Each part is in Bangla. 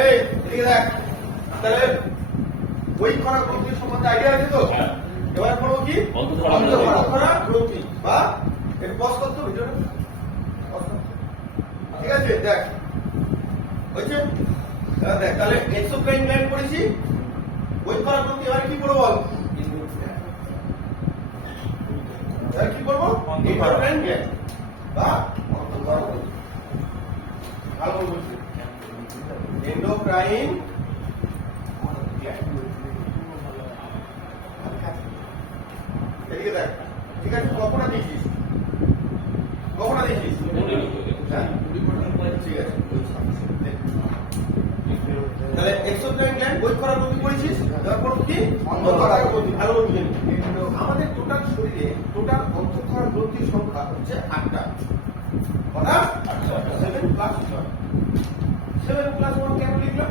এই এদিকে দেখ তাহলে বই করা গ্রন্থি সম্বন্ধে আইডিয়া আছে তো? হ্যাঁ। এবার করব কি? অন্তঃক্ষরা অন্তঃক্ষরা করা গ্রন্থি বা একটু পজ করতো ভিডিওটা ঠিক আছে দেখ। হয়েছে? দেখ তাহলে এক্সোক্রাইন গ্ল্যান্ড করেছি বই করা গ্রন্থি এবার কি করব বল? এবার কি করব গ্ল্যান্ড বা অন্তঃক্ষরা গ্রন্থি ভালো বলছি এন্ডোক্রাইন এদিকে দেখ ঠিক আছে, কখনো দিয়েছিস কখনো দিয়েছিস হ্যাঁ? ঠিক আছে, তাহলে এক্সোক্রাইন গ্ল্যান্ড বই করার প্রতি পড়েছিস তারপর কি? অন্তঃক্ষরা গ্রন্থি ভালো করে বুঝে নিবি। আমাদের টোটাল শরীরে টোটাল অন্তঃক্ষরা গ্রন্থির সংখ্যা হচ্ছে আটটা। কটা? Seven plus seven plus one কেন লিখলাম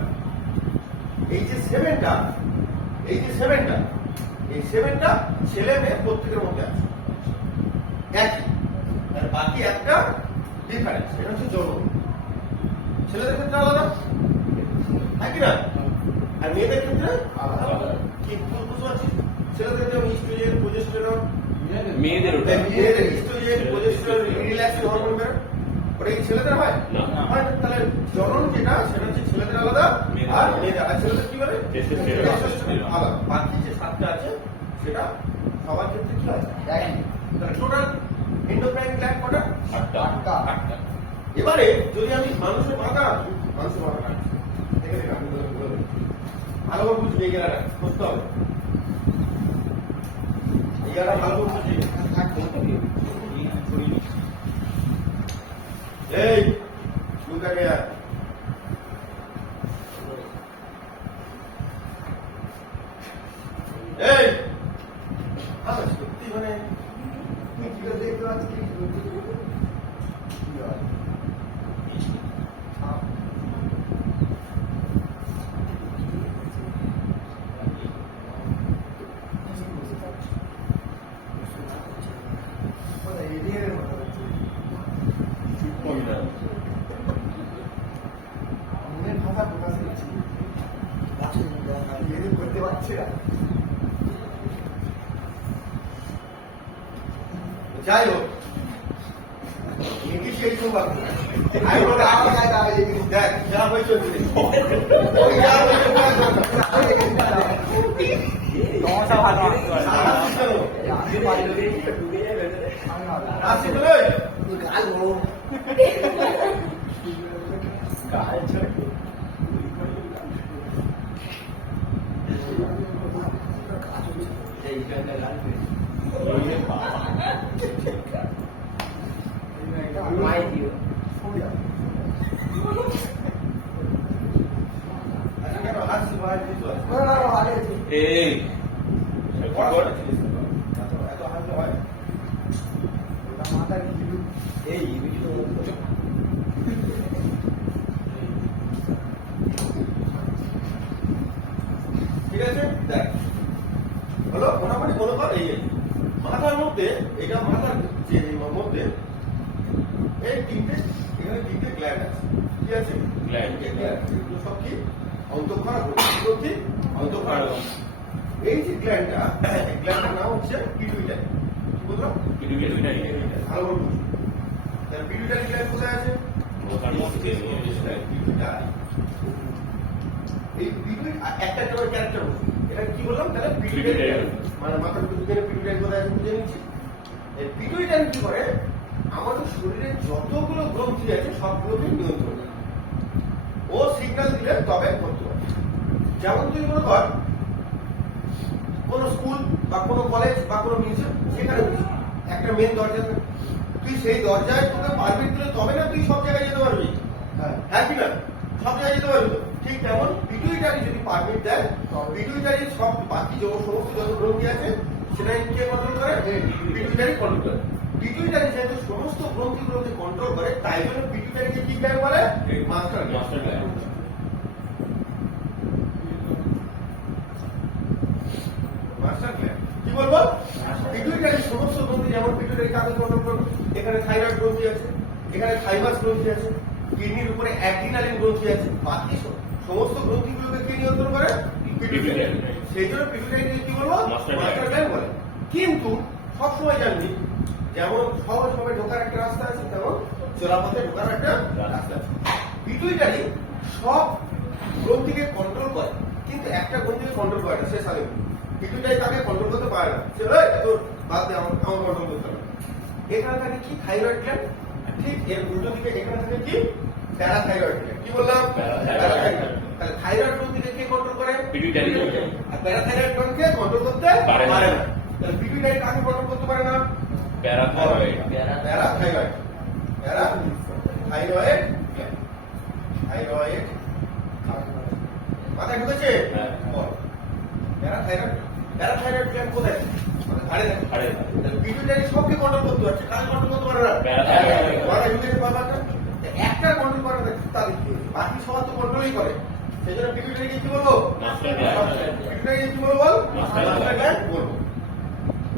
এই যে সেভেনটা এই যে সেভেনটা এই সেভেনটা ছেলে মেয়ে প্রত্যেকের মধ্যে আছে। একই। আর বাকি একটা ডিফারেন্স এটা হচ্ছে জন্ম ছেলেদের ক্ষেত্রে আলাদা? হ্যাঁ কি না? আর মেয়েদের ক্ষেত্রে আলাদা। কি বু- বুঝতে পারছিস? ছেলেদের যেমন ইস্ট্রোজেন প্রোজেস্টেরন মেয়েদের মেয়েদের ইস্ট্রোজেন প্রোজেস্টেরন রিল্যাক্সিং হরমোন বের ওটা কি ছেলেদের হয়। তাহলে জনন যেটা সেটা হচ্ছে ছেলেদের আলাদা আর মেয়েদের আর ছেলেদের কি বলে? Testosterone। Testosterone আলাদা। বাকি যে সাতটা আছে সেটা সবার ক্ষেত্রে কি হয়? তাহলে টোটাল এন্ডোক্রাইন গ্ল্যান্ড কটা? আটটা। আটটা। এবারে যদি আমি মানুষের মাথা মানুষের মাথা আঁকি, দেখে দেখে আমি বলে- বলে দিচ্ছি। ভালো করে বুঝবি জায়গাটা বুঝতে হবে। এই জায়গাটা ভালো করে বুঝবি এই লুকা গেয়া এই আরে সত্যি মানে তুই কি করে দেখতে পাচ্ছিস কি কি হয়? মনের ভাষা প্রকাশ করছি এদের করতে পারছে না যাই হোক ইংলিশ এই সম্ভব আই বলে আমার গায়ে দাঁড়ায় ইংলিশ দেখ যা হয়েছে হয়েছে। ওই যা হয়েছে সমস্যা ভালো আসি বলে আচ্ছা কেন হাসি ভাই দিছো এই। ঠিক আছে? দেখ। হলো মোটামুটি মনে এই। মাথার মধ্যে এটা মাথার যে মধ্যে এই তিনটে এখানে তিনটে গ্ল্যান্ড আছে। কি আছে. তিনটে এগুলো সব কি? অন্তঃক্ষরা গ্রন্থি অন্তঃক্ষরা এই যে গ্ল্যান্ডটা গ্ল্যান্ডটার নাম হচ্ছে পিটুইটারি কি পিটুইটারি। ভালো করে বুঝুন তাহলে পিটুইটারি গ্ল্যান্ড কোথায় আছে? এই একটা একটা করে ক্যারেক্টার এটা কি বললাম? তাহলে পিটুইটারি মানে মাথার পিটুইটারি পিটুইটারি কোথায় আছে বুঝে নিচ্ছি। এই পিটুইটারি কি করে? আমাদের শরীরে যতগুলো গ্রন্থি আছে সবগুলোকে নিয়ন্ত্রণ করে। ও সিগন্যাল দিলে তবে যেমন তুই মনে কর কোন স্কুল বা কোন কলেজ বা কোন মিউজিয়াম সেখানে একটা মেন দরজা তুই সেই দরজায় তোকে পারমিট দিলে তবে না তুই সব জায়গায় যেতে পারবি? হ্যাঁ। কি না? সব জায়গায় যেতে পারবি। ঠিক তেমন পিটুইটারি যদি পারমিট দেয় পিটুইটারি সব বাকি যে সমস্ত যত গ্রন্থি আছে সেটা কে কন্ট্রোল করে? পিটুইটারি কন্ট্রোল করে। পিটুইটারি যেহেতু সমস্ত গ্রন্থিগুলোকে কন্ট্রোল করে তাই জন্য পিটুইটারিকে কি গ্ল্যান্ড বলে? Master master gland master gland কি বলব? পিটুইটারি সমস্ত গ্রন্থি যেমন পিটুইটারি কাকে কন্ট্রোল করবে এখানে থাইরয়েড গ্রন্থি আছে এখানে থাইমাস গ্রন্থি আছে কিডনির উপরে অ্যাড্রিনালিন গ্রন্থি আছে বাকি নিয়ন্ত্রণ করে? পিটুইটারি। সেই জন্য কি বলব? মাস্টার বলে। কিন্তু সবসময় জানবি যেমন সহজভাবে ঢোকার একটা রাস্তা আছে তেমন চোরাপথে ঢোকার একটা রাস্তা আছে। পিটুইটারি সব গ্রন্থিকে কন্ট্রোল করে কিন্তু একটা গ্রন্থিকে কন্ট্রোল করে না সে সালে পিটুইটারি তাকে কন্ট্রোল করতে পারে না। সে "এই, তোর বাদ দে আমার কন্ট্রোল করতে হবে। এখানে থাকে কি থাইরয়েড গ্ল্যান্ড ঠিক এর উল্টো দিকে এখানে থাকে কি? প্যারাথাইরয়েড গ্ল্যান্ড কি বললাম? প্যারাথাইরয়েড তাহলে থাইরয়েড গ্রন্থিকে কে কন্ট্রোল করে? পিটুইটারি। আর প্যারাথাইরয়েড গ্ল্যান্ডকে কন্ট্রোল করতে পারে। না। তাহলে পিটুইটারি কাকে কন্ট্রোল করতে পারে না? প্যারাথাইরয়েড প্যারাথাইরয়েড প্যারাথাইরয়েড থাইরয়েড মাথায় ঢুকেছে? হ্যাঁ। প্যারাথাইরয়েড প্যারাথাইরয়েড গ্ল্যান্ড কোথায়? মানে ঘাড়ে থাকে ঘাড়ে। তাহলে পিটুইটারি সবকে কন্ট্রোল করতে পারছে কাকে কন্ট্রোল করতে পারে না? প্যারাথাইরয়েড। মাথায় বাবাটা একটা কন্ট্রোল করে না তাদের কি? বাকি সবার তো কন্ট্রোলই করে। সেই জন্য পিটুইটারিকে কি বলব? পিটুইটারিকে কি বলব বল?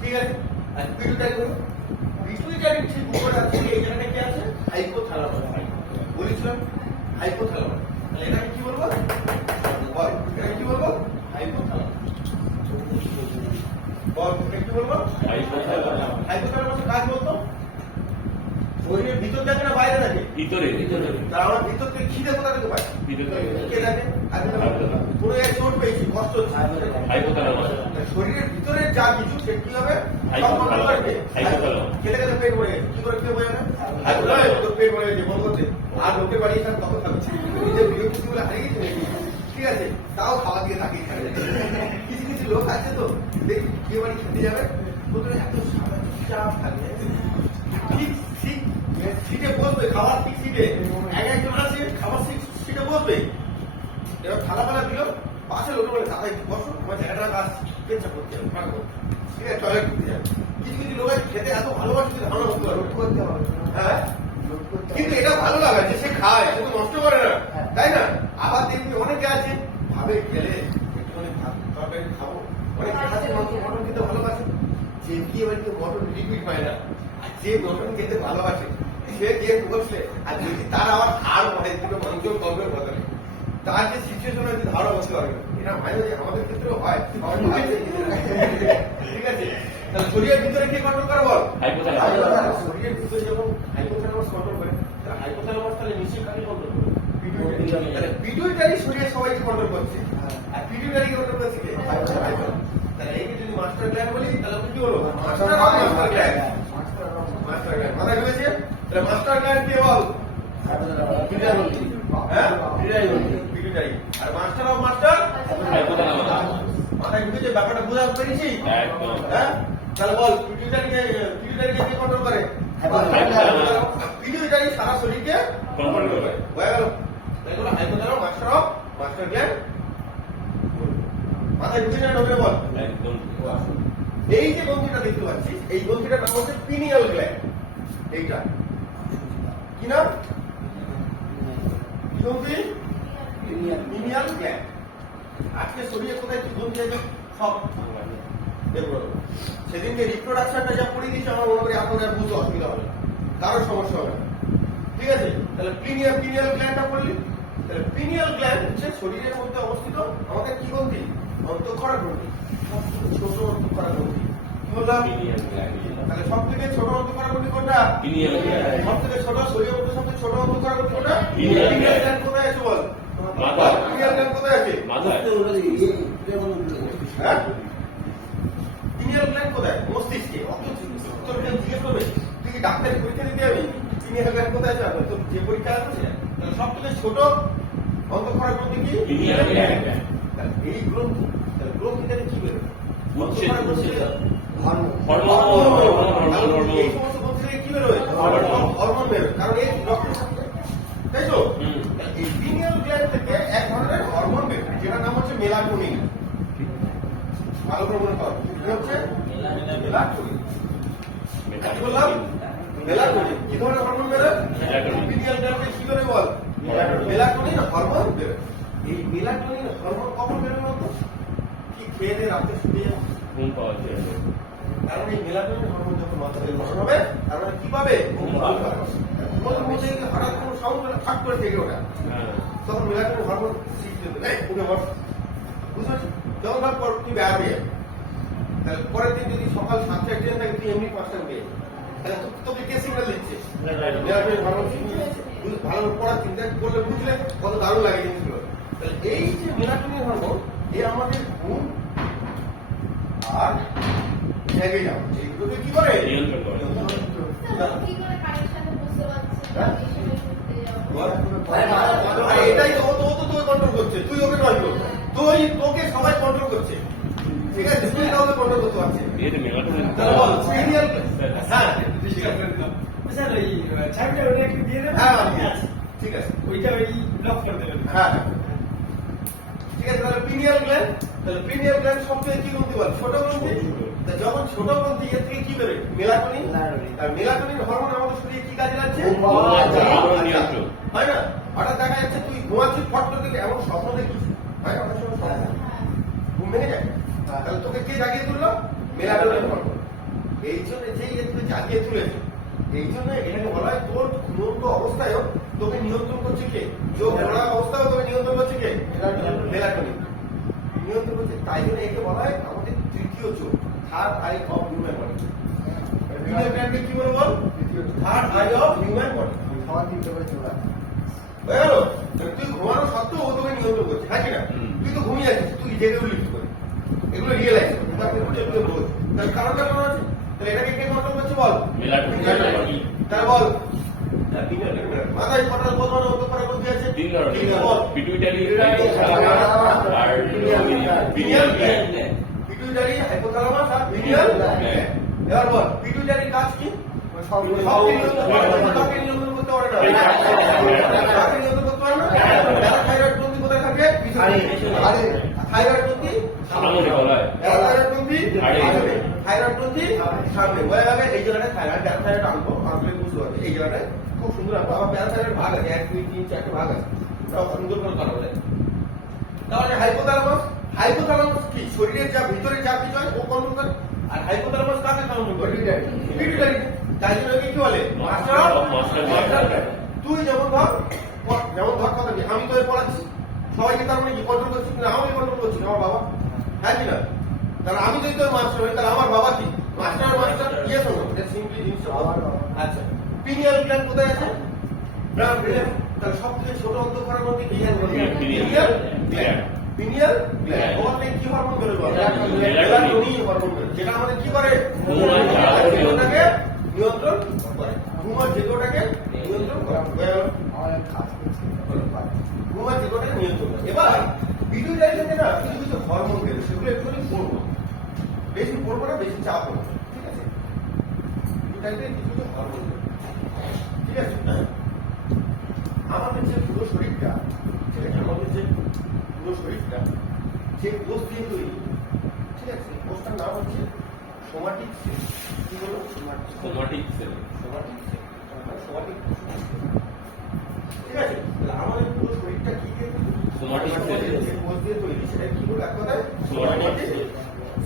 ঠিক আছে? আর পিটুইটারি বলব পিটুইটারি ঠিক উপরে আছে এই জায়গাটা কি আছে? হাইপোথ্যালামাস বলেছিলাম হাইপোথ্যালামাস তাহলে এটাকে কি বলব? বল এটাকে কি বলব? হাইপোথ্যালামাস শরীরের ভিতর থাকে না বাইরে থাকে? ভিতরে ভিতরে। তার আমার ভিতর থেকে খিদে কোথা থেকে পায়? ভিতরে কে থাকে আগে এক চোট পেয়েছি কষ্ট হচ্ছে। শরীরের ভিতরে যা কিছু সে কি হবে? সব হাইপোথ্যালামাস। কন্ট্রোল করবে হাইপোথ্যালামাস। খেতে খেতে পেট ভরে কি করে খেয়ে বোঝা না পেট ভরে গেছে বল করতে আর লোকের বাড়ি এসে কখন খাচ্ছে নিজের বিরক্তি হারিয়ে ঠিক আছে তাও খাওয়া দিয়ে থাকি কিছু কিছু লোক আছে তো দেখি বিয়ে বাড়ি খেতে যাবে? প্রথমে এত সাদা চাপ থাকে। ঠিক ঠিক সিটে বসবে খাবার ঠিক সিটে। এক একজন আছে খাবার সিট সিটে বসবে। এবার থালা ফালা দিল পাশে লোক বলে দাদা একটু বসো আমার জায়গাটা গাছ পেঁচা করতে হবে। ঠিক আছে টয়লেট করতে যাবে। কিছু কিছু লোক খেতে এত ভালোবাসে যে ধারণা করতে পারবে করতে হবে হ্যাঁ? কিন্তু এটা ভালো লাগে যে সে খায় সে তো নষ্ট করে না। তাই না? আবার দেখবি অনেকে আছে ভাবে গেলে তরকারি খাব। অনেকে মাংস মটন খেতে ভালোবাসে। যে বিয়ে বাড়িতে মটন লিকুইড পায় না। আর যে মটন খেতে ভালোবাসে সে গিয়ে বসলে আর যদি তার আবার হাড় পড়ে দুটো মাংস গল্পের বদলে তার যে সিচুয়েশন হয়েছে ধারণা করতে পারবে এটা হয় যে আমাদের ক্ষেত্রেও হয় ঠিক আছে? তাহলে শরীরের ভিতরে কে কন্ট্রোল করে বল। হাইপোথ্যালামাস। শরীরের ভিতরে যখন হাইপোথ্যালামাস কন্ট্রোল করে তাহলে হাইপোথ্যালামাস তাহলে নিশ্চয়ই কাকে কন্ট্রোল করে পিটুইটারি শরীরে সবাইকে কন্ট্রোল করছে। আর পিটুইটারি কন্ট্রোল করছে কে তাহলে এই যে যদি মাস্টার গ্ল্যান্ড বলি তাহলে কি হলো master master gland master gland মাথায় ঢুকেছে তাহলে মাস্টার গ্ল্যান্ড কে বল। হ্যাঁ? আর মাস্টার অফ মাস্টার মাথায় ঢুকেছে ব্যাপারটা বোঝা পেরেছি? হ্যাঁ? তাহলে বল পিটুইটারিকে পিটুইটারিকে কে কন্ট্রোল করে? হাইপোথ্যালামাস। সারা শরীরকে কন্ট্রোল করে। হয়ে গেল। এগুলো হাইপোথ্যালামাস মাস্টার অফ মাস্টার মাথায় ঢুকে যায় ঢোকে বল। একদম। এই যে গ্রন্থিটা দেখতে পাচ্ছিস এই গ্রন্থিটার নাম হচ্ছে পিনিয়াল গ্ল্যান্ড। এইটা। কি নাম? গ্রন্থি পিনিয়াল। গ্ল্যান্ড। আজকে শরীরে কোথায় কি গ্রন্থি আছে সব সেদিনকে রিপ্রোডাকশনটা যা পড়িয়ে দিয়েছে আমার মনে করি আপনাদের আর বুঝতে অসুবিধা হবে না। কারোর সমস্যা হবে না। ঠিক আছে? তাহলে পিনিয়াল পিনিয়াল গ্ল্যান্ডটা পড়লি। তাহলে পিনিয়াল গ্ল্যান্ড হচ্ছে শরীরের মধ্যে অবস্থিত আমাদের কি গ্রন্থি অন্তঃক্ষরা গ্রন্থি সবথেকে ছোট বললাম? তাহলে সব থেকে কোনটা? সব থেকে কোনটা। গ্ল্যান্ড কোথায় আছে বল? কোথায় আছে? হ্যাঁ? পিনিয়াল গ্ল্যান্ড কোথায়? মস্তিষ্কে অত তোর জিজ্ঞেস করবে তুই কি ডাক্তারি পরীক্ষা দিতে যাবি? গ্ল্যান্ড কোথায় আছে? আপনার? তোর যে পরীক্ষা আছে সব থেকে ছোট অন্তঃক্ষরা গ্রন্থি কি? এই গ্রন্থি গ্রন্থি থেকে কি বেরোবে এই সমস্ত গ্রন্থি থেকে কি বেরোবে হরমোন। হরমোন বেরোবে কারণ এই রক্ত তাই তো? এই পিনিয়াল গ্ল্যান্ড থেকে এক ধরনের হরমোন বেরোবে যেটার নাম হচ্ছে মেলাটোনিন ভালো করে মনে কর। কি হচ্ছে মেলাটোনিন বললাম মেলাটোনিন কি ধরনের হরমোন বেরোয় মেলাটোনিন। পিনিয়াল গ্ল্যান্ডে কি করে বল? মেলাটোনিন হরমোন বেরোয় এই মেলাটোনিন হরমোন কখন বেরোবে বলতো? খেয়ে দিয়ে রাতে শুয়ে যাবে। ঘুম পাওয়া যায়। কারণ এই মেলাটোনিন হরমোন যখন মাথা থেকে গঠন হবে তার মানে কি পাবে ঘুম পাবে। ঘুমের মধ্যে হঠাৎ কোনো সাউন্ড হলে ঠাক করে থেকে হ্যাঁ। তখন মেলাটোনিন হরমোন হতে এই উঠে বস। বুঝতে পারছিস? যখন পর তুই বেড়াতে যাবি তাহলে পরের দিন যদি সকাল সাতটায় ট্রেন থাকে তুই এমনি পাঁচটা উঠে তাহলে তোকে কে সিগন্যাল দিচ্ছে? মেলাটোনিন হরমোন ভালো করে পড়ার চিন্তা করলে বুঝলে কত দারুণ লাগে জিনিসগুলো। তাহলে এই যে মেলাটোনিন হরমোন এই আমাদের ঘুম আর জেগে যাও। এইগুলোকে কি করে? এটাই তো ও তো তোকে কন্ট্রোল করছে। তুই ওকে কন্ট্রোল তুই তোকে সবাই কন্ট্রোল করছে। ঠিক আছে? তুই কাউকে কন্ট্রোল করতে পারছিস। স্যার ওই ওটা একটু দিয়ে দেবেন? হ্যাঁ ঠিক আছে। ওইটা ওই ব্লক করে দেবেন। হ্যাঁ। ঠিক আছে তাহলে পিনিয়াল গ্ল্যান্ড তাহলে পিনিয়াল গ্ল্যান্ড সবচেয়ে কি গ্রন্থি বল ছোট গ্রন্থি? যখন ছোট গ্রন্থি এর থেকে কি বেরোয়? মেলাটোনিন। আর মেলাটোনিন হরমোন আমাদের শরীরে কি কাজে লাগছে? আচ্ছা, আচ্ছা। নিয়ন্ত্রণ। হয় না? হঠাৎ দেখা যাচ্ছে তুই ঘুমাচ্ছিস ফট থেকে এমন স্বপ্ন দেখিস। হয় না অনেক সময় স্বপ্ন। ঘুম ভেঙে যায়? হ্যাঁ। তাহলে তোকে কে জাগিয়ে তুললো? Melatonin hormone. এই জন্য যেই তোকে জাগিয়ে তুলেছে এই জন্য এটাকে বলা হয় তোর ঘুমন্ত অবস্থায়ও তোকে নিয়ন্ত্রণ করছে কে? চোখ পড়া অবস্থায়ও তোকে নিয়ন্ত্রণ করছে কে? মেলাটোনিন। নিয়ন্ত্রণ করছে তাই জন্য একে বলা হয় আমাদের তৃতীয় চোখ third eye of human body human ব্র্যান্ডকে কি বলে? Third eye of human body খাওয়া তিনটে করে চলে হয়ে গেল? তুই ঘুমানো সত্ত্বেও ও তোকে নিয়ন্ত্রণ করছে হ্যাঁ কি না? তুই তো ঘুমিয়ে আছিস তুই জেগে উঠলি করে এগুলো রিয়েলাইজ কারণটা কেমন আছে? তাহলে এটাকে কে কন্ট্রোল করছে বল? মেলাটোনিন। তাহলে বল এবার বল পিটুইটারির কাজ কি সব নিয়ন্ত্রণ করে না, কাকে নিয়ন্ত্রণ করতে পারে না নিয়ন্ত্রণ করতে পারে না প্যারাথাইরয়েড গ্রন্থি কোথায় থাকে আরে, আরে। থাইরয়েড গ্রন্থি সামনে গ্রন্থি থাইরয়েড গ্রন্থি সামনে হয়ে যাবে এই জায়গাটায় থাইরয়েড প্যারাথাইরয়েড আনব আনলে বুঝতে পারবে এই জায়গাটায় খুব সুন্দর আনব আবার প্যারাথাইরয়েড ভাগ আছে এক দুই তিন চারটে ভাগ আছে। ওটাও সুন্দর করে করা যায়। তাহলে হাইপোথ্যালামাস হাইপোথ্যালামাস কি? শরীরের যা ভিতরে যা কিছু হয়? ও কন্ট্রোল করে। আর হাইপোথ্যালামাস কাকে কন্ট্রোল করে? পিটুইটারি তাই জন্য কি বলে? মাস্টার তুই যেমন ধর যেমন ধর কথা কি আমি তোকে পড়াচ্ছি। সবাইকে তার মানে কি? কন্ট্রোল করছি না আমি কন্ট্রোল করছি আমার বাবা। হ্যাঁ কি না? তাহলে আমি যদি তোর মাস্টার হই তাহলে আমার বাবা কি? মাস্টার মাস্টার ইয়ে শোনো সিম্পলি জিনিসটা বাবা। আচ্ছা। পিনিয়াল গ্ল্যান্ড কোথায় আছে? ব্রাউন গ্ল্যান্ড তাহলে সবথেকে ছোট অন্তঃকরণ মধ্যে পিনিয়াল গ্ল্যান্ড পিনিয়াল গ্ল্যান্ড থেকে কি হরমোন বেরোবে Melatonin. মেলাটোনিন হরমোন যেটা আমাদের কি করে? ঘুম আর জাগরণ জেগোটাকে নিয়ন্ত্রণ করে। ঘুম আর জেগোটাকে নিয়ন্ত্রণ করে। গেল? আমার এক কাজ করছে ঘুম আর জেগোটাকে নিয়ন্ত্রণ করে। এবার পিটুইটারি থেকে না কিছু কিছু হরমোন বেরোয়। সেগুলো একটুখানি পড়ব। বেশি পড়ব না বেশি চাপ পড়ব ঠিক আছে? পিটুইটারিতে কিছু কিছু হরমোন ঠিক আছে? আমাদের যে পুরো শরীরটা আমাদের যে পুরো শরীরটা যে কোষ দিয়ে তৈরি ঠিক আছে? কোষটার নাম হচ্ছে সোমাটিক সেল কি বলো? Somatic cell somatic cell somatic ঠিক আছে? তাহলে আমাদের পুরো শরীরটা কি দিয়ে তৈরি? Somatic cell. যে কোষ দিয়ে তৈরি সেটা কি বলব এক কথায়? Somatic sell.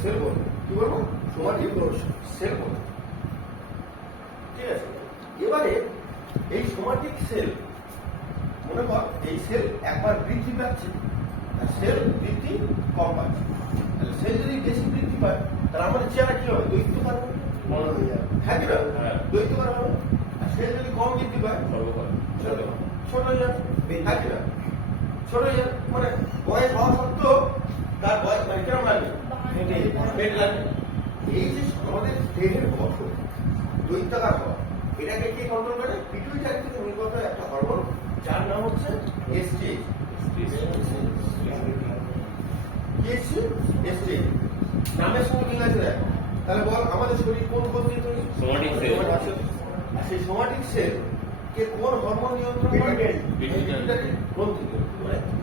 সেল বলব কি বলব? সোমাটিক কোষ। সেল বলব ঠিক আছে? এবারে এই সোমাটিক সেল মনে কর এই সেল একবার বৃদ্ধি পাচ্ছে আর সেল বৃদ্ধি কম পাচ্ছে। তাহলে সেল যদি বেশি বৃদ্ধি পায় তাহলে আমাদের চেহারা কি হবে? দৈত্য পারবে বড় হয়ে যাবে। হ্যাঁ কি না? হ্যাঁ। দৈত্য পারবে হবে। আর সেল যদি কম বৃদ্ধি পায় সর্বকাল ছোট ছোট হয়ে যাবে হ্যাঁ কি না? ছোট হয়ে যাবে মানে বয়স হওয়া সত্ত্বেও তার বয়স মানে কিরম লাগবে পেট লাগবে এই যে আমাদের দেহের গঠন দৈত্যাকার হওয়া এটাকে কে কন্ট্রোল করে? পিটুইটারি থেকে নির্গত একটা হরমোন যার নাম হচ্ছে এসটিএইচ কি এসটিএইচ নামের সঙ্গে মিল আছে দেখ। তাহলে বল আমাদের শরীর কোন কোষ দিয়ে তৈরি? Somatic cell. আর সেই সোমাটিক সেল কে কোন হরমোন নিয়ন্ত্রণ করে. পিটুইটারি গ্রন্থি মানে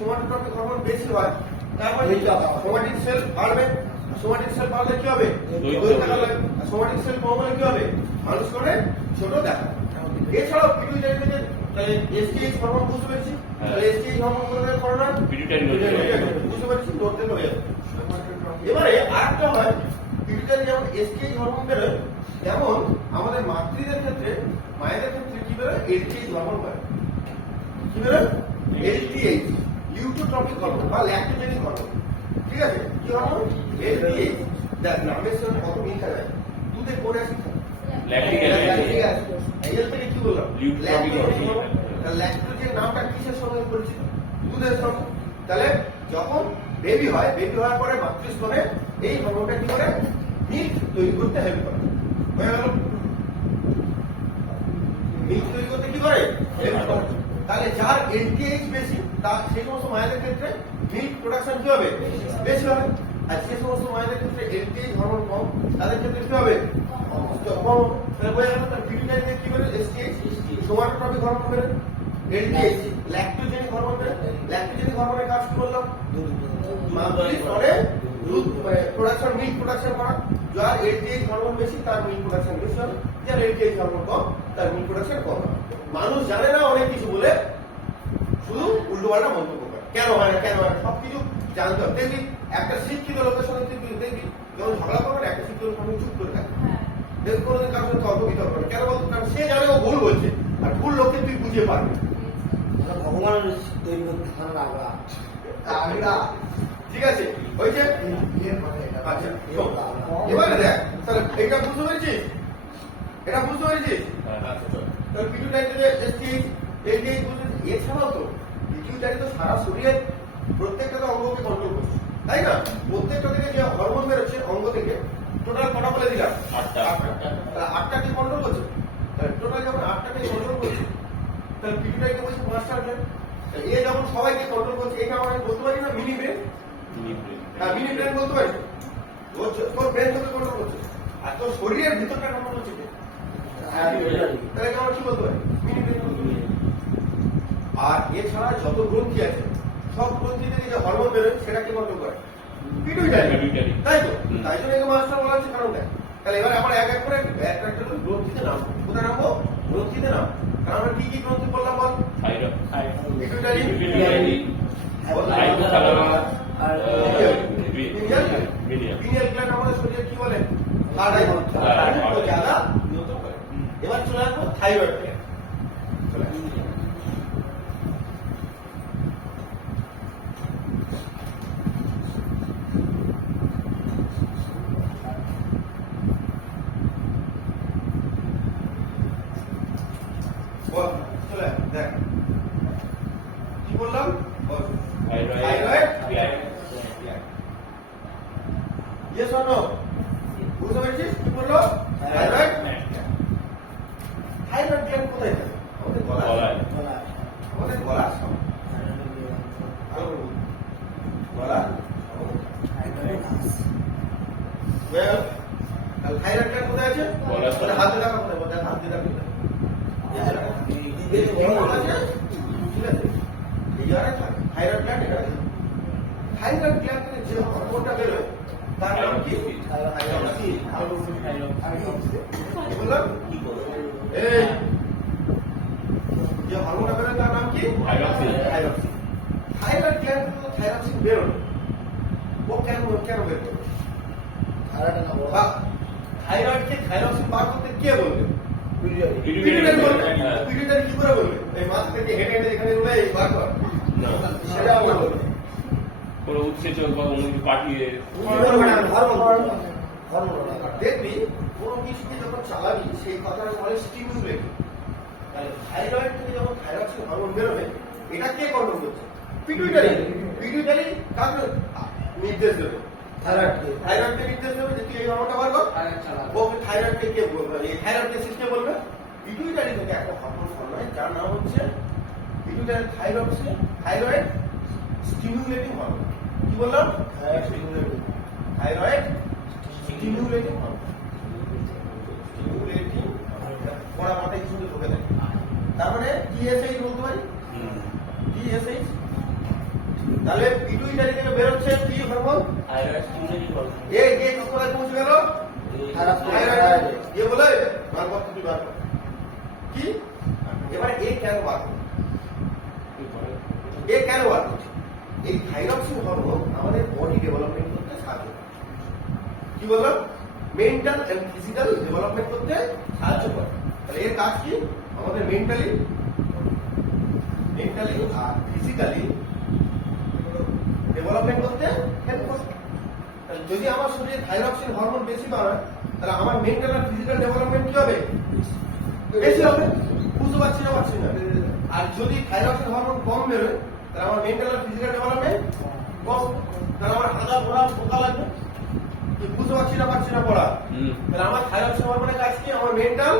সোমাটোট্রপিক হরমোন বেশি হয়। তারপরে। সোমাটিক সেল বাড়বে সোমাটিক সেল বাড়লে কি হবে? সোমাটিক সেল কম হলে কি হবে? মানুষ করে ছোট দেখা। এছাড়াও পিটুইটারি তাহলে এসটিএইচ হরমোন বুঝতে পেরেছি? হ্যাঁ। তাহলে এসটিএইচ হরমোন পিটুইটারি গ্রন্থি হয়। বুঝতে পারছি? ধরতে হবে এবারে আরেকটা হয় পিটুইটারি যেমন এসটিএইচ হরমোন বেরোয় যেমন আমাদের মাতৃদের ক্ষেত্রে মায়েদের ক্ষেত্রে কি বেরোয় এলটিএইচ হরমোন বেরোয় কি বেরোয় এলটিএইচ লিউটোট্রপিক হরমোন বা ল্যাক্টোজেনিক হরমোন ঠিক আছে? কি দেখ নামের সঙ্গে কত মিল থাকে দুধে কোন অ্যাসিড থাকে? কি বললাম? ল্যাকটোজেন নামটা কিসের সঙ্গে পরিচিত দুধের সঙ্গে। তাহলে যখন বেবি হয় বেবি হওয়ার পরে মাতৃস্তনে এই হরমোনটা কি করে? মিল্ক তৈরি করতে হেল্প করে। হয়ে গেল? মিল্ক তৈরি করতে কি করে? হেল্প করে। তাহলে যার এলটিএইচ বেশি তার সেই সমস্ত মায়েদের ক্ষেত্রে মিল্ক প্রোডাকশন কি হবে? বেশি হবে। আর সমস্ত মায়েদের ক্ষেত্রে এলটিএইচ হরমোন কম, তাদের ক্ষেত্রে কি হবে? কম। তাহলে বোঝা গেল তার পিটুইটারি কি STH somatotropic hormone lactogenic hormone ল্যাক্টোজেনিক হরমোনের কাজ কি বললাম দুধ প্রোডাকশন মিল্ক প্রোডাকশন করা। যার হরমোন বেশি, তার মিল্ক প্রোডাকশন বেশি হবে। যার হরমোন কম, তার মিল্ক প্রোডাকশন কম মানুষ জানে না, অনেক কিছু বলে। শুধু উল্টো পাল্টা মন্তব্য করে। কেন হয় না কেন হয় না সবকিছু জানতে হবে। দেখবি একটা শিক্ষিত লোকের সঙ্গে তুই দেখবি যখন ঝগড়া করবেন একটা শিক্ষিত লোকের সঙ্গে চুপ করে থাকে হ্যাঁ। দেখবি কোনোদিন কারোর সঙ্গে তর্ক বিতর্ক করে কেন বলতো? কারণ সে জানে ও ভুল বলছে আর ভুল লোককে তুই বুঝে পারবি তৈরি করতে আমরা। ঠিক আছে? মানে আচ্ছা এবারে দেখ তাহলে এটা বুঝতে পেরেছিস? এটা বুঝতে পেরেছিস? চল। তাহলে পিটুইটারিতে বুঝতে এছাড়াও তো তো সারা শরীরের প্রত্যেকটা তো অঙ্গকে কন্ট্রোল করছে। তাই না? প্রত্যেকটা থেকে যে হরমোন বেরোচ্ছে অঙ্গ থেকে টোটাল কটা বলে দিলাম? আটটা। তাহলে আটটাকে কন্ট্রোল করছে? টোটাল যখন আটটাকে কন্ট্রোল করছে তাহলে পিটুইটারিকে বলছে পাঁচটা আছে এ যখন সবাইকে কন্ট্রোল করছে এটা আমরা বলতে পারি না মিনি ব্রেন হ্যাঁ মিনি ব্রেন বলতে পারি। তোর ব্রেন তোকে কন্ট্রোল করছে। আর তোর শরীরের ভিতরটা কন্ট্রোল করছে তাহলে আমরা কি বলতে পারি? Mini brain. আর এছাড়া যত গ্রন্থি আছে সব গ্রন্থি থেকে যে হরমোন বেরোয় সেটাকে কন্ট্রোল করে? পিটুইটারি। তাই তো? তাই জন্য একে মাস্টার বলা হচ্ছে কারণ দেখ তাহলে এবার আমরা এক এক করে একটা একটা করে গ্রন্থিতে নামবো। কোথায় নামবো? গ্রন্থিতে নাম কারণ আমরা কি কি গ্রন্থি বললাম বল? পিটুইটারি। পিনিয়াল গ্ল্যান্ড আমাদের শরীরে কি বলে? এবার চলে আসব থাইরয়েড চলে আসব। ইয়েস অর নো বুঝতে পেরেছিস কি বলল থাইরয়েড থাইরয়েড গ্ল্যান্ড কোথায় থাকে আমাদের গলা গলায় আমাদের গলা। গলা তাহলে থাইরয়েড গ্ল্যান্ড কোথায় আছে বলে হাত দিয়ে রাখো কোথায় বলে হাত দিয়ে রাখো কোথায়? ঠিক আছে এই জায়গায় থাইরয়েড গ্ল্যান্ড এটা থাইরয়েড গ্ল্যান্ড থেকে যে হরমোনটা বেরোয় তার নাম কি? এই যে হরমোনটা বেরোয় তার নাম কি? থাইরয়েড গ্ল্যান্ড থেকে থাইরক্সিন বেরোয় ও কেন কেন বের করবে? বা থাইরয়েডকে থাইরক্সিন বার করতে কে বলবে? পিটুইটারি বলবে। হ্যাঁ। কি করে বলবে? এই মাছ থেকে হেঁটে হেঁটে এখানে এই বার কর। কোনো উৎসেচক বা অন্য কিছু পাঠিয়ে দেখবি কোনো কিছুকে যখন চালাবি সেই কথাটা বলে স্টিমুলেট তাহলে থাইরয়েড থেকে যখন থাইরক্সিন হরমোন বেরোবে এটা কে কন্ট্রোল করছে? পিটুইটারি পিটুইটারি কাকে? নির্দেশ দেবে। থাইরয়েডকে নির্দেশ দেবে যে তুই এই হরমোনটা বার কর। ও থাইরয়েডকে কে বলবে? এই থাইরয়েডকে সিস্টেম বলবে। পিটুইটারি থেকে একটা হরমোন ফর্ম হয় যার নাম হচ্ছে pituitary thyroxine thyroid stimulating hormone কি বললাম? থাইরয়েড স্টিমুলেটিং হরমোন স্টিমুলেটিং পড়া মাথায় কিছু ঢুকে দেয় তার মানে টিএসএইচ বলতে পারি? টিএসএইচ তাহলে পিটুইটারি থেকে বেরোচ্ছে কি হরমোন থাইরয়েড স্টিমুলেট করে এ কে কোথায় পৌঁছে গেল? থাইরয়েড এ বলে বার কর তুমি বার কর। কি? এবার এ কেন বার করবে? এ কেন করছে এই থাইরক্সিন হরমোন আমাদের বডি ডেভেলপমেন্ট করতে সাহায্য করে। কি বললাম মেন্টাল এন্ড ফিজিক্যাল ডেভেলপমেন্ট করতে সাহায্য করে। তাহলে এর কাজ কি? আমাদের মেন্টালি মেন্টালি আর ফিজিক্যালি ডেভেলপমেন্ট করতে হেল্প করে। যদি আমার শরীরে থাইরক্সিন হরমোন বেশি বাড়ে তাহলে আমার মেন্টাল আর ফিজিক্যাল ডেভেলপমেন্ট কি হবে? বেশি হবে। বুঝতে পারছি না পারছি না। আর যদি থাইরক্সিন হরমোন কম বেরোয় তাহলে আমার মেন্টাল আর ফিজিক্যাল ডেভেলপমেন্ট কম তাহলে আমার হাজার পড়া পোকা লাগবে। কি বুঝতে পারছি না পারছি না পড়া। তাহলে আমার থাইরক্সিন হরমোনের কাজ কি? আমার মেন্টাল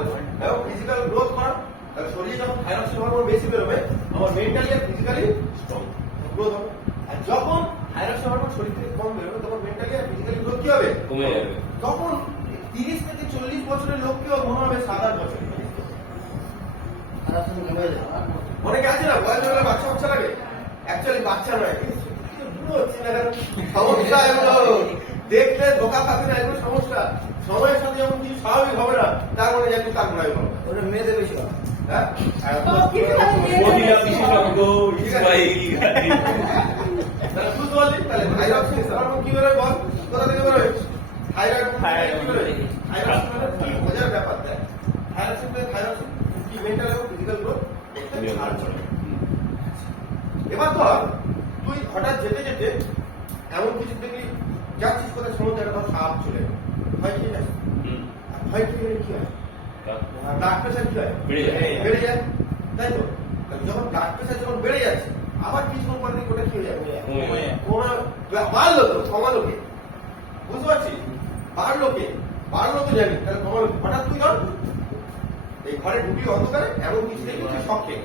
এবং ফিজিক্যাল গ্রোথ করা। তাহলে শরীরে যখন থাইরক্সিন হরমোন বেশি বেরোবে আমার মেন্টালি আর ফিজিক্যালি স্ট্রং গ্রোথ হবে। আর যখন থাইরক্সিন হরমোন শরীর থেকে কম বেরোবে তখন মেন্টালি আর ফিজিক্যালি গ্রোথ কি হবে? কমে যাবে। তখন তিরিশ থেকে চল্লিশ বছরের লোককেও মনে হবে সাত আট বছর অনেকে আছে না? বয়স হলে বাচ্চা বাচ্চা লাগে। অ্যাকচুয়ালি বাচ্চা নয়? সমস্যা এগুলো। দেখলে ধোকা খাবে না এগুলো সমস্যা। সময়ের সাথে যখন কিছু স্বাভাবিক হবে না তার মানে জানি তার গোড়ায় হবে। ওটা মেয়েদের বেশি মহিলা বিশেষজ্ঞ ইসমাইল তাহলে বুঝতে পারলি তাহলে থাইরক্সিন কি বেরোয় বল? কোথা থেকে বেরোয়? থাইরয়েড থাইরয়েড কি বেরোয়? থাইরক্সিন মানে কি? ব্যাপার দেখ। থাইরক্সিন মানে কি মেন্টাল এবং ফিজিক্যাল গ্রোথ সাহায্য করে এবার ধর তুই হঠাৎ যেতে যেতে এমন কিছু দেখলি যাচ্ছিস কোথায় সমুদ্রে একটা ধর সাপ চলে। ভয় খেয়ে যাচ্ছে। হুম। আর ভয় খেয়ে গেলে কি হয়? ব্লাড প্রেশার কি হয়? বেড়ে যায়। বেড়ে যায়। তাই তো? যখন ব্লাড প্রেশার যখন বেড়ে যাচ্ছে আবার কিছুক্ষণ পর দেখি ওটা কি হয়ে যাবে। বাড়লো তো কমালো কে? বুঝতে পারছি বাড়লো কে? বাড়লো তো জানি তাহলে কমালো হঠাৎ তুই ধর এই ঘরে ঢুকি অন্ধকারে এমন কিছু দেখি শখ খেয়ে।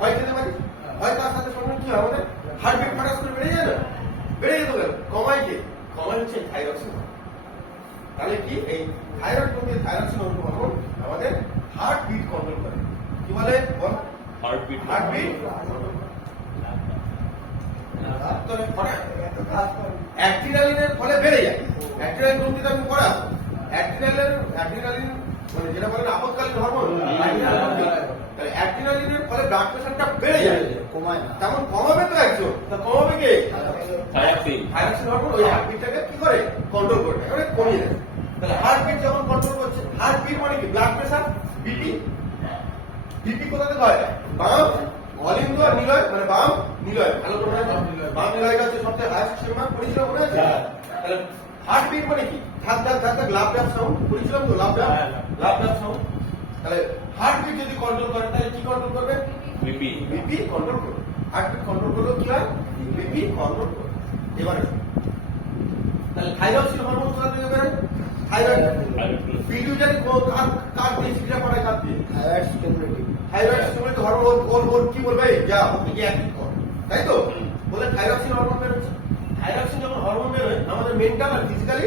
ভয় খেতে পারিস? ভয় তার সাথে সঙ্গে কি হয় আমাদের হার্টবিট ফাটাস করে বেড়ে যায় না? বেড়ে যেত কেন? কমাই কে কমাই হচ্ছে থাইরক্সিন তাহলে কি? এই থাইরয়েড গ্রন্থি থাইরক্সিন হরমোন আমাদের হার্ট বিট কন্ট্রোল করে। কি বলে? হার্ট বিট অ্যাড্রিনালিনের ফলে বেড়ে যায়। অ্যাড্রিনালিন গ্রন্থিতে আমি পড়া অ্যাড্রিনালিন অ্যাড্রিনালিন মানে যেটা বলেন আপদকালীন হরমোন তাহলে অ্যাড্রিনালিনের ফলে ব্লাড প্রেশারটা বেড়ে যায়। কমায় না। তেমন কমাবে তো একজন তা কমাবে কে? থাইরক্সিন থাইরক্সিন হরমোন ওই হার্টবিটটাকে কি করে? কন্ট্রোল করবে মানে কমিয়ে দেয়। তাহলে হার্টবিট যখন কন্ট্রোল করছে হার্টবিট মানে কি? ব্লাড প্রেশার বিপি বিপি কোথা থেকে হয়? বাম অলিন্দ আর নিলয় মানে বাম নিলয়। ভালো করে বাম নিলয়টা হচ্ছে সবচেয়ে হাইস্ট সেগমেন্ট পড়েছিল মনে আছে? তাহলে হার্টবিট মানে কি? ধাক ধাক ধাক ধাক লাভ লাভ সাউন্ড পড়েছিলাম তো lub lub. Lub. Lub sound তাহলে হার্টবিট যদি কন্ট্রোল করে তাহলে কি কন্ট্রোল করবে? বিপি বিপি কন্ট্রোল করবে। হার্টবিট কন্ট্রোল করলেও কি হয়? বিপি কন্ট্রোল করবে। এবারে। তাহলে থাইরক্সিন হরমোন কোথা থেকে বেরোয় থাইরয়েড পিটুইটারি কার কার দিয়ে? সিগরা পড়ায় কার দিয়ে? Thyroid stimulative thyroid stimulate hormone ওর ওর কি বলবে? যা ওকে কি অ্যাক্টিভ কর। তাই তো। বলে থাইরক্সিন হরমোন বেরোচ্ছে থাইরক্সিন যখন হরমোন বেরোয় আমাদের মেন্টাল আর ফিজিক্যালি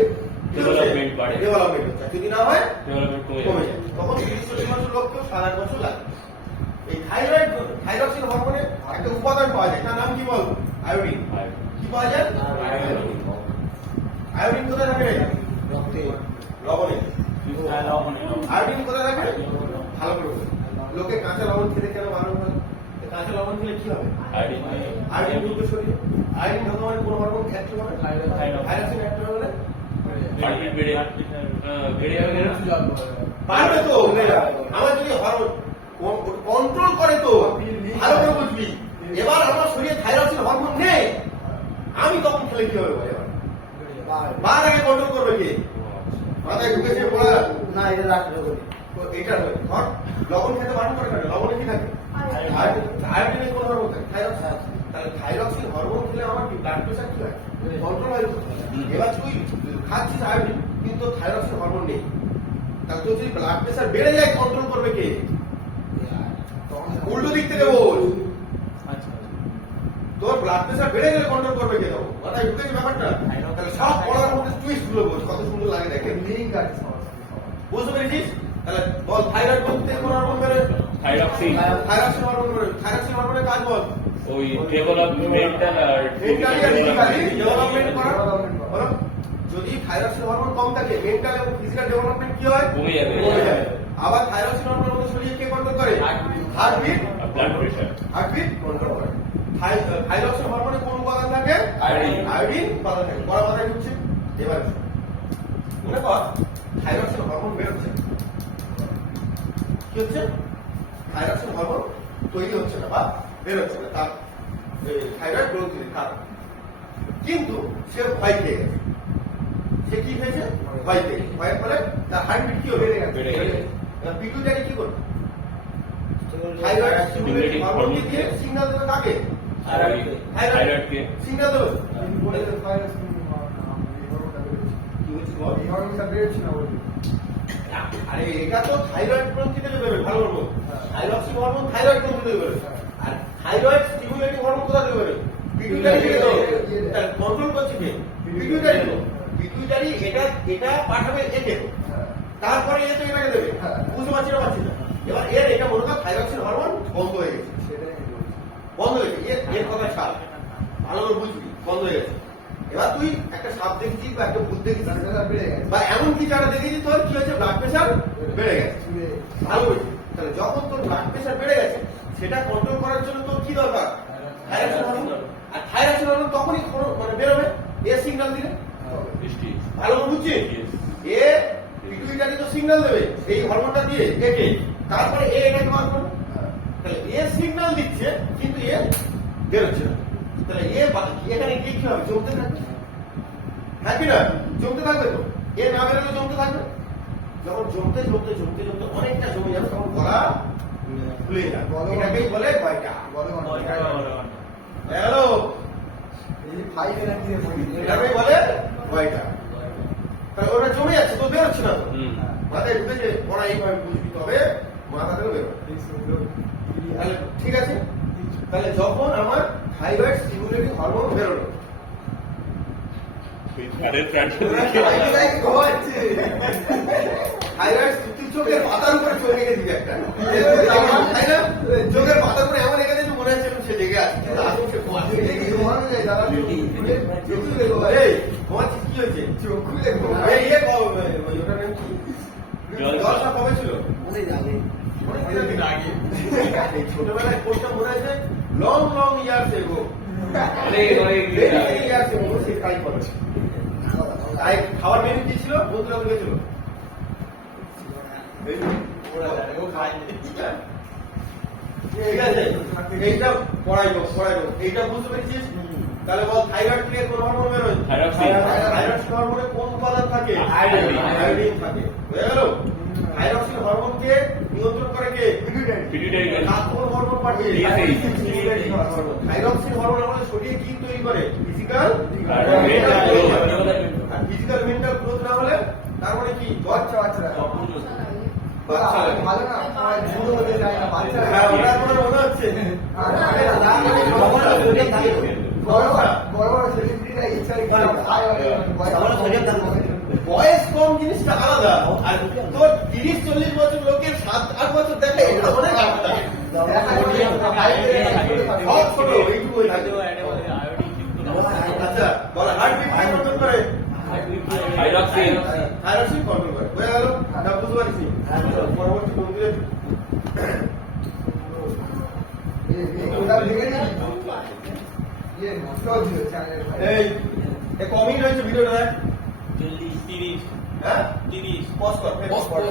বাড়ে। ডেভেলপমেন্ট হচ্ছে যদি না হয় ডেভেলপমেন্ট কমে কমে যায় তখন তিরিশ চল্লিশ বছর লোককেও আট বছর লাগে এই থাইরয়েড থাইরক্সিন হরমোনে একটা উপাদান পাওয়া যায় তার নাম কি বল আয়োডিন। কি পাওয়া যায় আয়োডিন কোথায় থাকে রক্তে লবণে আয়োডিন কোথায় থাকে ভালো করে লোকে কাঁচা লবণ খেতে কেন বারণ করে কাঁচা লবণ খেলে কি হবে আয়োডিন আয়োডিন ঢুকবে শরীরে আয়োডিন মানে কোন হরমোন ক্ষেত্রে হবে থাইরক্সিন হার্টবিট বেড়ে বেড়ে যাবে পারবে তো আমার যদি কন্ট্রোল করে তো ভালো করে বুঝবি। এবার আমার শরীরে থাইরক্সিন হরমোন নেই। আমি তখন খেলে কি হবে। বার আগে কন্ট্রোল করবে কে? মাথায় ঢুকেছে পড়া না এটা রাখলে এইটা ধর লবণ খেতে বারণ করে কেন? লবণে কি থাকে? আয়োডিনে কোন হরমোন থাকে? থাইরক্সিন তাহলে থাইরক্সিন হরমোন খেলে আমার কি ব্লাড প্রেশার কি হয়? কন্ট্রোল হয় এবার তুই খাচ্ছিস আয়োডিন কিন্তু থাইরক্সিন হরমোন নেই। তাহলে তোর যদি ব্লাড প্রেশার বেড়ে যায় কন্ট্রোল করবে কে? উল্টো দিক থেকে বল। তোর ব্লাড প্রেশার বেড়ে গেলে কন্ট্রোল করবে কে তখন? মাথায় ঢুকেছে ব্যাপারটা? তাহলে সব পড়ার মধ্যে টুইস্টগুলো বল কত সুন্দর লাগে দেখে। লিঙ্ক আছে বুঝতে পেরেছিস? তাহলে বল থাইরয়েড থেকে কোন হরমোন বেরোয়? থাইরক্সিন থাইরক্সিন হরমোন বেরোয়। থাইরক্সিন হরমোনের কাজ বল। ওই ডেভেলপমেন্টাল আর ডেভেলপমেন্ট করা। করা। যদি থাইরক্সিন হরমোন কম থাকে মেন্টাল এবং ফিজিক্যাল ডেভেলপমেন্ট কি হয়? কমে যাবে। আবার থাইরক্সিন হরমোন আমাদের শরীরে কে কন্ট্রোল করে? Heartbeat blood pressure heartbeat control করে। থাই- থাইরক্সিন হরমোনে কোন উপাদান থাকে? আয়োডিন। আয়োডিন উপাদান থাকে। বড় মাথায় ঢুকছে? এবার মনে কর থাইরক্সিন হরমোন বেরোচ্ছে। কি হচ্ছে? থাইরক্সিন হরমোন তৈরি হচ্ছে না বা বেরোচ্ছে না। তার থাইরয়েড গ্রন্থির কারণ। কিন্তু সে ভয় পেয়ে গেছে। সে কি হয়েছে? ভয় পেয়ে ভয়ের ফলে তার হার্টবিট কি হবে বেড়ে গেছে। পিটুইটারি কি করবে? থাইরয়েড স্টিমুলেটিং হরমোনকে দিয়ে সিগন্যাল দেবে কাকে? থাইরয়েডকে সিগন্যাল দেবে কি হচ্ছে আরে এটা তো থাইরয়েড গ্রন্থি থেকে বেরোবে ভালো বলব। থাইরক্সিন হরমোন থাইরয়েড গ্রন্থি থেকে বেরোবে আর থাইরয়েড স্টিমুলেটিং হরমোন কোথা থেকে বেরোবে পিটুইটারি থেকে তো কন্ট্রোল করছে কে? পিটুইটারি পিটুইটারি এটা এটা পাঠাবে একে তারপরে এ তো এটাকে দেবে। হ্যাঁ। বুঝতে পারছি না পারছি না। এবার এর এটা মনে কর থাইরক্সিন হরমোন বন্ধ হয়ে গেছে। বন্ধ হয়ে গেছে। এর কথা ছাড়। ভালো করে বুঝবি। বন্ধ হয়ে গেছে। এবার তুই একটা সাপ দেখছিস বা একটা ভূত দেখছিস বা এমন কিছু একটা দেখেছিস তোর কি হয়েছে? ব্লাড প্রেশার বেড়ে গেছে। ভালো হয়েছে তাহলে যখন তোর ব্লাড প্রেশার বেড়ে গেছে সেটা কন্ট্রোল করার জন্য তোর কি দরকার? Thyroxine hormone. আর থাইরক্সিন হরমোন তখনই মানে বেরোবে। এ সিগন্যাল দিলে। ভালো করে এ পিটুইটারি তো সিগন্যাল দেবে এই হরমোনটা দিয়ে একে। তারপরে এ এটাকে করবে তাহলে এ সিগন্যাল দিচ্ছে কিন্তু এ বেরোচ্ছে না। তাহলে এ এখানে গিয়ে কি হবে? জমতে থাকবে? হ্যাঁ কি না? জমতে থাকবে তো? এ না বেরোলে জমতে থাকবে? যখন জমতে জমতে জমতে জমতে অনেকটা জমে যাবে তখন গলা ফুলে যাবে এটাকেই বলে গয়টা হ্যালো? এটাকেই বলে তাহলে ওটা জমে যাচ্ছে তো বেরোচ্ছে না মাথায় ঢুকেছে পড়া এইভাবে বুঝবি তবে মাথা থেকে বেরোবে। তাহলে ঠিক আছে? তাহলে যখন আমার থাইরয়েড স্টিমুলেটিং হরমোন বেরোলো। থাইরয়েড চোখের পাতার উপরে চলে গেছিস একটা। চোখের পাতার উপরে এমন এখানে মনে সে জেগে আছে কি হয়েছে ইয়ে নাম কি? জলসা। কবে ছিল ছোটবেলায় কোনটা মনে আছে long long years ago. Years ago সে কাজ করে তাই খাওয়ার মেনু কি ছিল বন্ধুরা তো গেছিল ঠিক আছে? এইটা পড়াইবো পড়াইবো এইটা বুঝতে পেরেছিস? তাহলে বল থাইরয়েড থেকে কোন হরমোন বেরোয় থাইরয়েড হরমোনে কোন উপাদান থাকে? আয়োডিন। আয়োডিন থাকে। বুঝে গেল? থাইরক্সিন হরমোনকে নিয়ন্ত্রণ করে কে? কোন হরমোন পাঠিয়ে? থাইরক্সিন হরমোন আমাদের শরীরে কি তৈরি করে? ফিজিক্যাল আর ফিজিক্যাল মেন্টাল গ্রোথ না হলে তার মানে কি? বাচ্চা বাচ্চা হ্যাঁ মনে বয়স কম জিনিসটা আলাদা আর তোর তিরিশ চল্লিশ বছর লোকের সাত আট বছর দেখে এটা আচ্ছা থাইরক্সিন থাইরয়েড কন্ট্রোল করে। বোঝা গেল না বুঝতে পারছি। পরবর্তী মন্দিরে এই এ কমিট হয়েছে ভিডিওটা দেখ চল্লিশ তিরিশ। হ্যাঁ তিরিশ পজ কর। পজ কর।